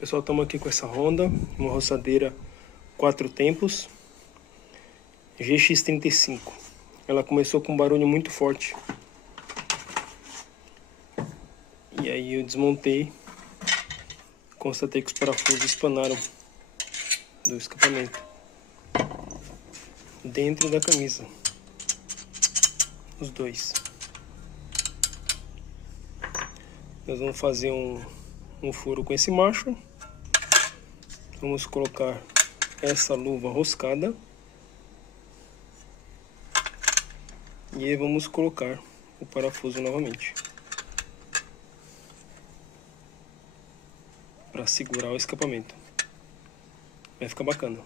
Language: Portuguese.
Pessoal, estamos aqui com essa Honda, uma roçadeira 4 tempos GX35. Ela começou com um barulho muito forte. E aí eu desmontei, constatei que os parafusos espanaram do escapamento dentro da camisa, os dois. Nós vamos fazer um furo com esse macho. Vamos colocar essa luva roscada e aí vamos colocar o parafuso novamente para segurar o escapamento. Vai ficar bacana.